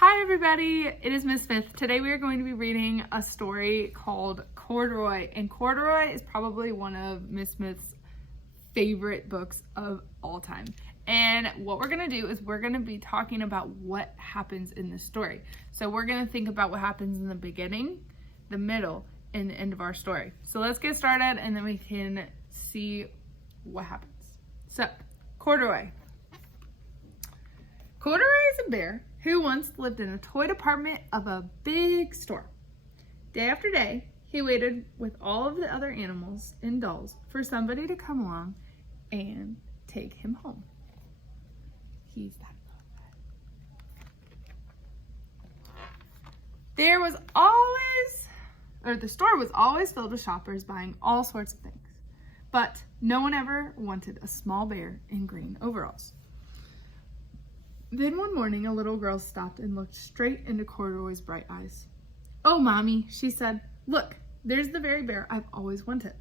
Hi everybody, it is Miss Smith. Today we are going to be reading a story called Corduroy, and Corduroy is probably one of Miss Smith's favorite books of all time. And what we're going to do is we're going to be talking about what happens in the story. So we're going to think about what happens in the beginning, the middle, and the end of our story. So let's get started and then we can see what happens. So, Corduroy. Corduroy is a bear who once lived in a toy department of a big store. Day after day, he waited with all of the other animals and dolls for somebody to come along and take him home. He's that good. The store was always filled with shoppers buying all sorts of things, but no one ever wanted a small bear in green overalls. Then one morning, a little girl stopped and looked straight into Corduroy's bright eyes. "Oh, Mommy," she said, "look, there's the very bear I've always wanted."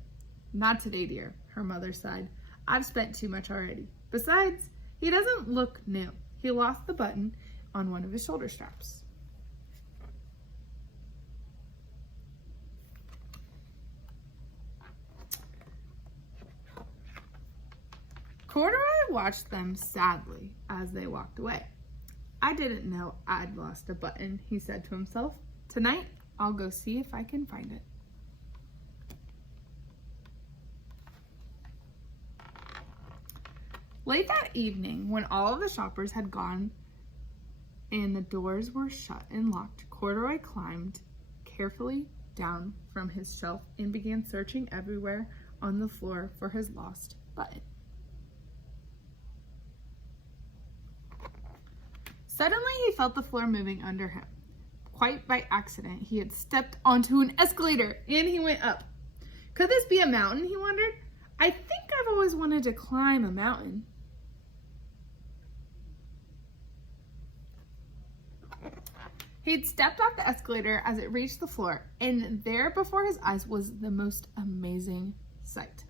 "Not today, dear," her mother sighed. "I've spent too much already. Besides, he doesn't look new. He lost the button on one of his shoulder straps." Corduroy watched them sadly as they walked away. "I didn't know I'd lost a button," he said to himself. "Tonight, I'll go see if I can find it." Late that evening, when all of the shoppers had gone and the doors were shut and locked, Corduroy climbed carefully down from his shelf and began searching everywhere on the floor for his lost button. Suddenly, he felt the floor moving under him. Quite by accident, he had stepped onto an escalator and he went up. Could this be a mountain, he wondered? "I think I've always wanted to climb a mountain." He'd stepped off the escalator as it reached the floor, and there before his eyes was the most amazing sight.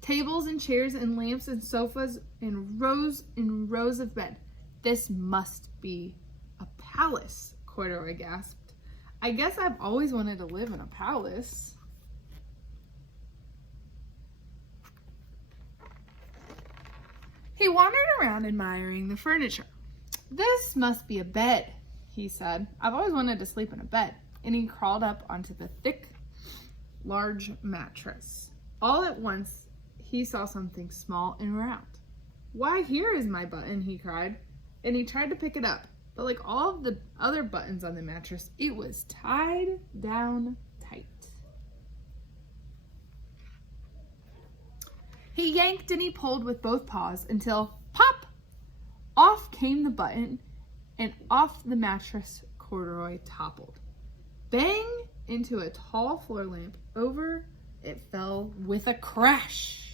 Tables and chairs and lamps and sofas and rows of bed. "This must be a palace," Corduroy gasped. "I guess I've always wanted to live in a palace." He wandered around admiring the furniture. "This must be a bed," he said. "I've always wanted to sleep in a bed." And he crawled up onto the thick, large mattress. All at once, he saw something small and round. "Why, here is my button," he cried. And he tried to pick it up, but like all of the other buttons on the mattress, it was tied down tight. He yanked and he pulled with both paws until, pop! Off came the button, and off the mattress Corduroy toppled. Bang! Into a tall floor lamp. Over it fell with a crash.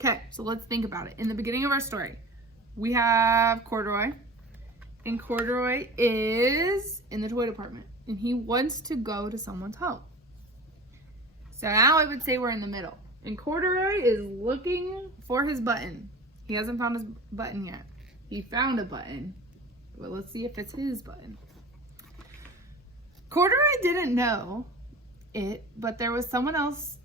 Okay, so let's think about it. In the beginning of our story, we have Corduroy, and Corduroy is in the toy department, and he wants to go to someone's home. So now I would say we're in the middle, and Corduroy is looking for his button. He hasn't found his button yet. He found a button, but let's see if it's his button. Corduroy didn't know it, but there was someone else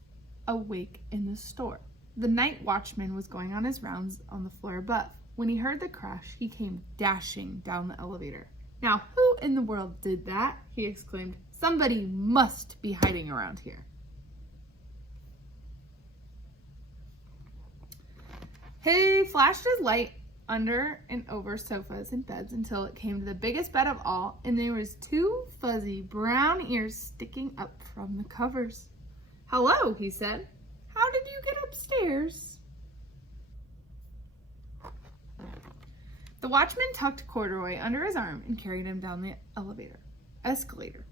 awake in the store. The night watchman was going on his rounds on the floor above. When he heard the crash, he came dashing down the elevator. "Now, who in the world did that?" he exclaimed. "Somebody must be hiding around here." He flashed his light under and over sofas and beds until it came to the biggest bed of all, and there was two fuzzy brown ears sticking up from the covers. "Hello," he said. "How did you get upstairs?" The watchman tucked Corduroy under his arm and carried him down the escalator,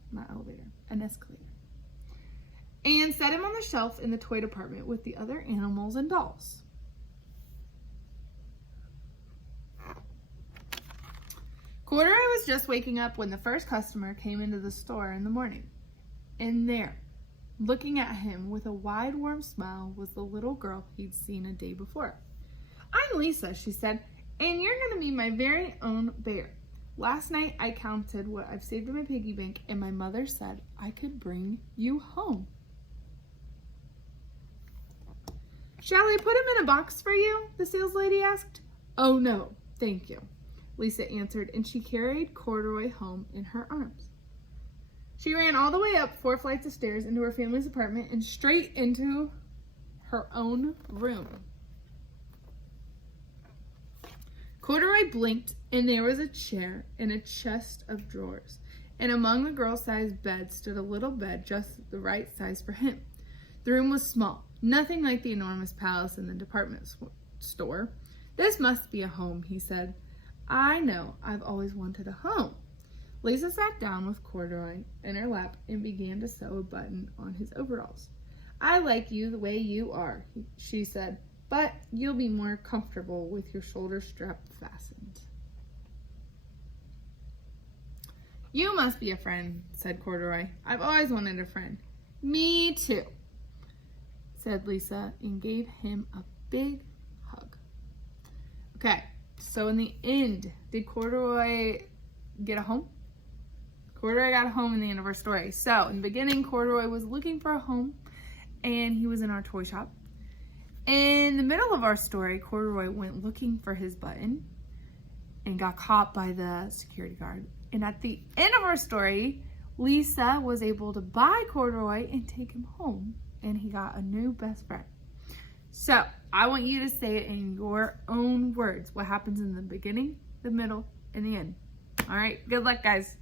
and set him on the shelf in the toy department with the other animals and dolls. Corduroy was just waking up when the first customer came into the store in the morning. And there, looking at him with a wide, warm smile, was the little girl he'd seen a day before. "I'm Lisa," she said, And you're going to be my very own bear. Last night I counted what I've saved in my piggy bank, and my mother said I could bring you home. Shall I put him in a box for you? The sales lady asked. Oh no, thank you, Lisa answered, and she carried Corduroy home in her arms. She ran all the way up 4 flights of stairs into her family's apartment and straight into her own room. Corduroy blinked, and there was a chair and a chest of drawers. And among the girl-sized beds stood a little bed just the right size for him. The room was small, nothing like the enormous palace in the department store. This must be a home, he said. I know, I've always wanted a home. Lisa sat down with Corduroy in her lap and began to sew a button on his overalls. I like you the way you are, she said, but you'll be more comfortable with your shoulder strap fastened. You must be a friend, said Corduroy. I've always wanted a friend. Me too, said Lisa, and gave him a big hug. Okay, so in the end, did Corduroy get a home? Corduroy got a home in the end of our story. So in the beginning, Corduroy was looking for a home, and he was in our toy shop. In the middle of our story, Corduroy went looking for his button and got caught by the security guard. And at the end of our story, Lisa was able to buy Corduroy and take him home, and he got a new best friend. So I want you to say it in your own words. What happens in the beginning, the middle, and the end. All right, good luck, guys.